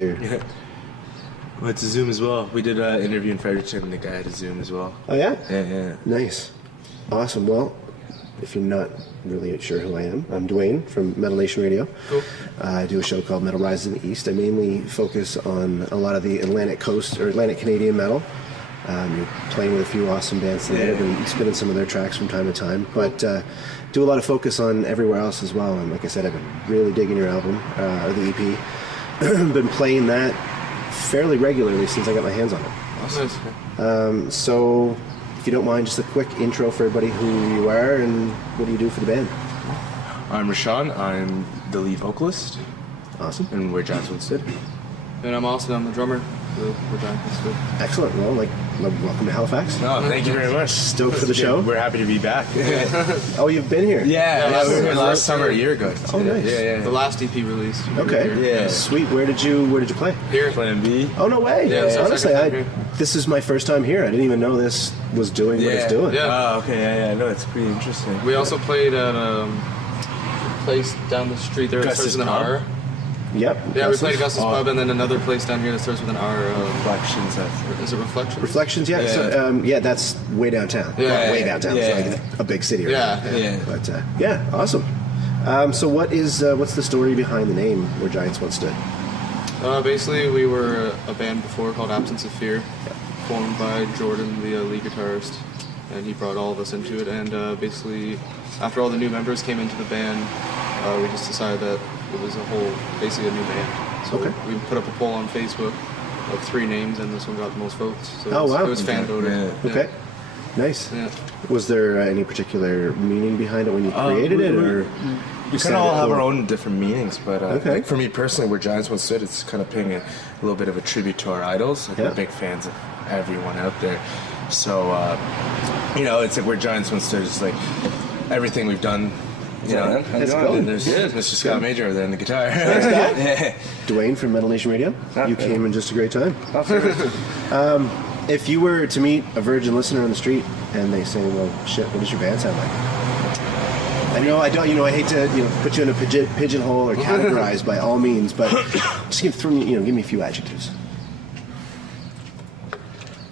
Yeah. Went to Zoom as well. We did an interview in Fredericton, and the guy had a Zoom as well. Oh, yeah? Yeah. Nice. Awesome. Well, if you're not really sure who I am, I'm Dwayne from Metal Nation Radio. Cool. I do a show called Metal Rises in the East. I mainly focus on a lot of the Atlantic Coast or Atlantic Canadian metal. You're playing with a few awesome bands today. I've been spinning some of their tracks from time to time, but do a lot of focus on everywhere else as well. And like I said, I've been really digging your album, or the EP. Been playing that fairly regularly since I got my hands on it. Awesome. So, if you don't mind, just a quick intro for everybody who you are and what do you do for the band. I'm Rashawn. I'm the lead vocalist. Awesome. And we're John's Winstead. And I'm Austin. I'm the drummer. We're John. That's good. Excellent. Well, welcome to Halifax. No, thank you very much. Stoked for the show. We're happy to be back. Oh, you've been here? Yeah, last we were summer. last summer, a year ago. Oh, nice. Yeah. The last EP released. Okay. Yeah. Sweet. Where did you play? Here. Plan B. Oh, no way. Yeah, it's our Honestly, second time here. this is my first time here. I didn't even know this was doing what it's doing. Yeah. Oh, okay. Yeah. No, it's pretty interesting. We also played at a place down the street there that starts Gus's with an Pub? R. Yep. Yeah, we played Gus's Oh. Pub and then another place down here that starts with an R. Reflections. Is it Reflections? Reflections, yeah. Yeah. So, that's way downtown. Yeah, way yeah, downtown. yeah. It's like a big city. Right? Yeah. But awesome. So what's the story behind the name Where Giants Once Stood? Basically, we were a band before called Absence of Fear, formed by Jordan, the lead guitarist, and he brought all of us into it. And basically, after all the new members came into the band, we just decided that it was basically a new band. So we put up a poll on Facebook of 3 names, and this one got the most votes. So it was fan voted. Yeah. Okay. Nice. Yeah. Was there any particular meaning behind it when you created it, or We kind of all have our own different meanings, but Okay. for me personally, Where Giants Once Stood, it's kind of paying a little bit of a tribute to our idols. Like, Yeah. we're big fans of everyone out there. So, it's like Where Giants Once Stood is like everything we've done. Let's go. And there's Mr. Scott Major over there on the guitar. Scott? Dwayne from Metal Nation Radio. You came in just a great time. If you were to meet a virgin listener on the street and they say, "Well, shit, what does your band sound like?" I know I don't. I hate to put you in a pigeonhole or categorize by all means, but just give me a few adjectives.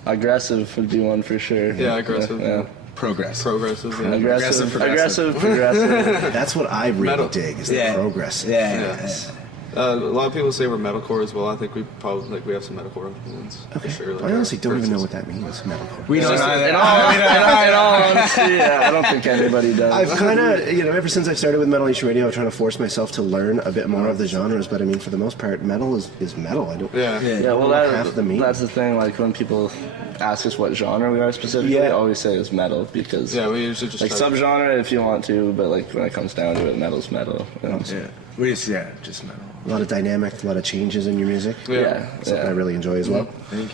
Aggressive would be one for sure. Yeah, aggressive. Yeah. Progress. Progressive, yeah. Aggressive, Progressive. progressive. That's what I really Metal. dig is the Yeah. progress. Yeah. A lot of people say we're metalcore as well. I think we probably we have some metalcore influence for sure. I honestly don't even know what that means. Metalcore. We don't In all honesty, yeah, I don't think anybody does. I've kind of, ever since I started with Metal Nation Radio, I'm trying to force myself to learn a bit more of the genres. But I mean, for the most part, metal is metal. I don't. Yeah. Yeah, well, half the meaning. that's the thing. Like when people ask us what genre we are specifically, I Yeah. always say it's metal because Yeah, we usually just like try to- subgenre if you want to, but like when it comes down to it, metal's metal. Yeah. Just metal. A lot of dynamic, a lot of changes in your music. Yeah, Something I really enjoy as well. Thank you.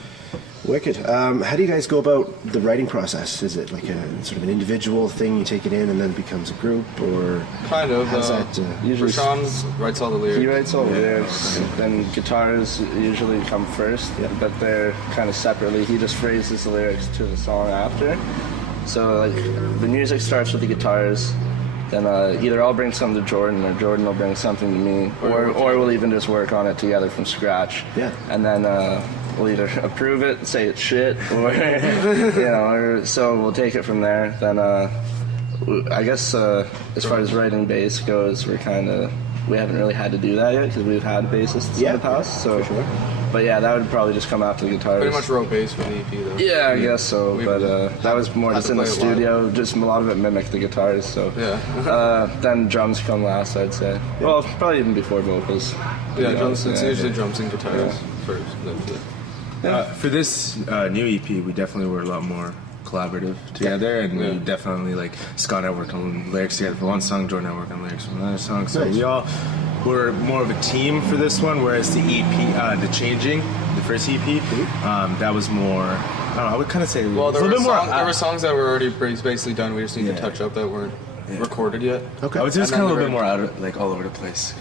Wicked. How do you guys go about the writing process? Is it like a sort of an individual thing, you take it in and then it becomes a group, or Kind of. how's that? Usually Rashawn writes all the lyrics. he writes all the lyrics, then guitars usually come first, but they're kind of separately. He just phrases the lyrics to the song after. So like the music starts with the guitars, then either I'll bring something to Jordan or Jordan will bring something to me, or we'll even just work on it together from scratch. Yeah. And then we'll either approve it, say it's shit, or or so we'll take it from there. Then I guess as far as writing bass goes, we haven't really had to do that yet because we've had bassists in the past. So, for sure. But yeah, that would probably just come after the guitars. Pretty much wrote bass for the EP though. Yeah, I guess so. We But that was more had just to in the play it live. studio. Just a lot of it mimicked the guitars. So Yeah. then drums come last, I'd say. Well, probably even before vocals. Yeah, drums. It's Yeah. usually drums and guitars first. For this new EP, we definitely were a lot more collaborative together, and we definitely, like, Scott and I worked on lyrics together for one song, Jordan and I worked on lyrics for another song, so we all were more of a team for this one, whereas the EP, the Changing, the first EP, that was more, I don't know, I would kind of say Well, a little bit more. there were songs that were already basically done. We just need to touch up that weren't recorded yet. Okay. I would say it's And kind of a then little bit more out of, like, all over the place.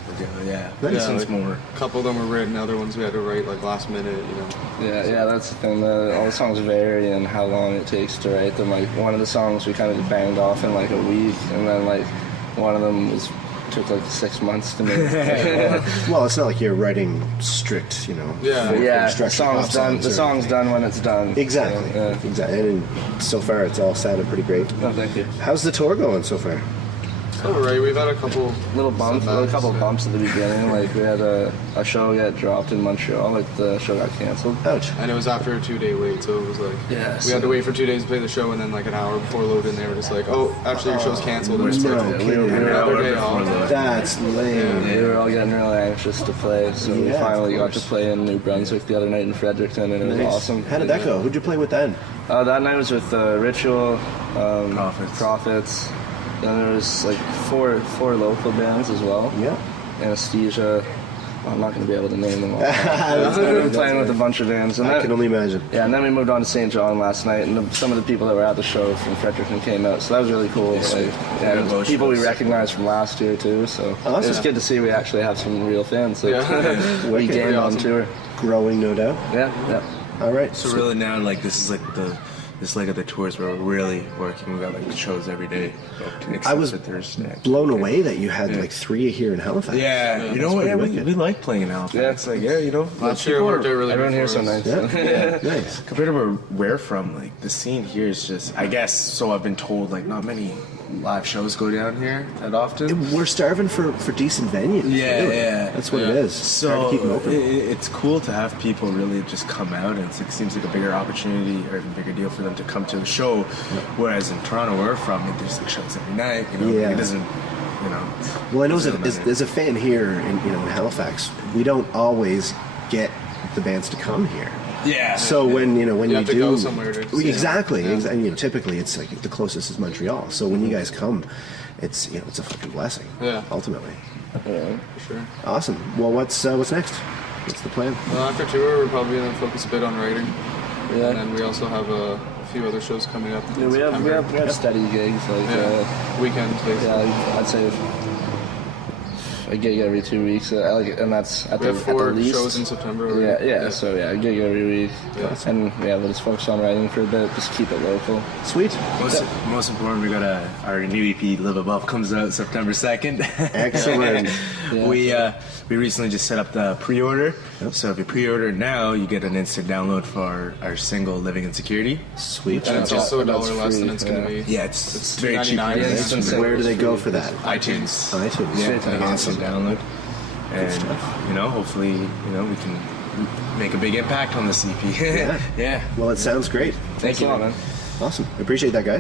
Yeah, this one's more. A couple of them were written. Other ones we had to write like last minute. Yeah, that's the thing. All the songs vary in how long it takes to write them. Like one of the songs we kind of banged off in like a week, and then like one of them was took like 6 months to make. Well, it's not like you're writing strict, Yeah. Yeah, the structured song's pop done. songs The or song's anything. done when it's done. Exactly. So, yeah. Exactly. And so far, it's all sounded pretty great. No, thank you. How's the tour going so far? All right, we've had a couple Little bumps, setbacks, a couple yeah. bumps at the beginning. Like we had a show get dropped in Montreal. Like the show got canceled. Ouch. And it was after a 2-day wait, so it was like Yeah, we so- had to wait for 2 days to play the show, and then like an hour before load-in, they were just like, "Oh, actually, your show's canceled." And it's No like, kidding. we were another hour day before off. load-in. That's lame. We were all getting really anxious to play, so we Yeah, finally of got to course. play in New Brunswick the other night in Fredericton, and it was Nice. awesome. How did that go? Who'd you play with then? That night was with Ritual, Prophets. Then there was like four local bands as well. Yeah. Anesthesia. Well, I'm not going to be able to name them all. That's We were right, playing that's with a bunch of bands, and I then, can only imagine. yeah, and then we moved on to St. John last night, and some of the people that were at the show from Fredericton came out, so that was really cool. Like, yeah, Yeah, both people we shows. recognized from last year too, so Awesome. it's good to see we actually have some real fans. Like, Yeah. we Wicked. gained on Awesome. tour. Growing, no doubt. Yeah, yeah. All right. So really now, like this is like this leg of the tours where we're really working. We got like shows every day. Except I was for Thursday. blown away that you had like 3 here in Halifax. Yeah, you know that's what? pretty Yeah, wicked. we like playing in Halifax. Yeah. Like, yeah, Last year it worked out really Everyone good here for so us. nice. Yeah. Nice. compared to where we're from, like the scene here is just, I guess, so I've been told, like not many live shows go down here that often. We're starving for decent venues. Yeah, really. yeah. That's what Yeah. it is. So Hard to keep them open. it's cool to have people really just come out, and it seems like a bigger opportunity or a bigger deal for them to come to a show. Whereas in Toronto, where we're from, there's like shows every night. Yeah. It doesn't, Well, I know doesn't matter. as a fan here in Halifax, we don't always get the bands to come here. Yeah. So when you have to do go somewhere to see exactly, them. and typically it's like the closest is Montreal. So when you guys come, it's it's a fucking blessing. Yeah. Ultimately, For sure. awesome. Well, what's next? What's the plan? Well, after tour, we're probably gonna focus a bit on writing, Yeah. and then we also have a few other shows coming up. Yeah, in we September. have steady gigs, like Weekends, basically. yeah, I'd say a gig every 2 weeks, and that's at We the, have at the 4 least. shows in September. Yeah, already. yeah, so yeah, a gig every week, Yeah. and yeah, we'll just focus on writing for a bit, just keep it local. Sweet. Most important, we got our new EP, Live Above, comes out September 2nd. Excellent. We recently just set up the pre-order. So if you pre-order now, you get an instant download for our single, Living in Security. Sweet. And it's Yeah. also That's $1 less than free, it's gonna yeah. be. Yeah, it's very cheap. $2.99. Yeah, it's instant. Where do they go for that? iTunes. iTunes. Yeah, Awesome. awesome download. And hopefully, we can make a big impact on this EP. Yeah. Yeah. Well, it sounds great. Thanks a lot, man. Awesome. Appreciate that, guys.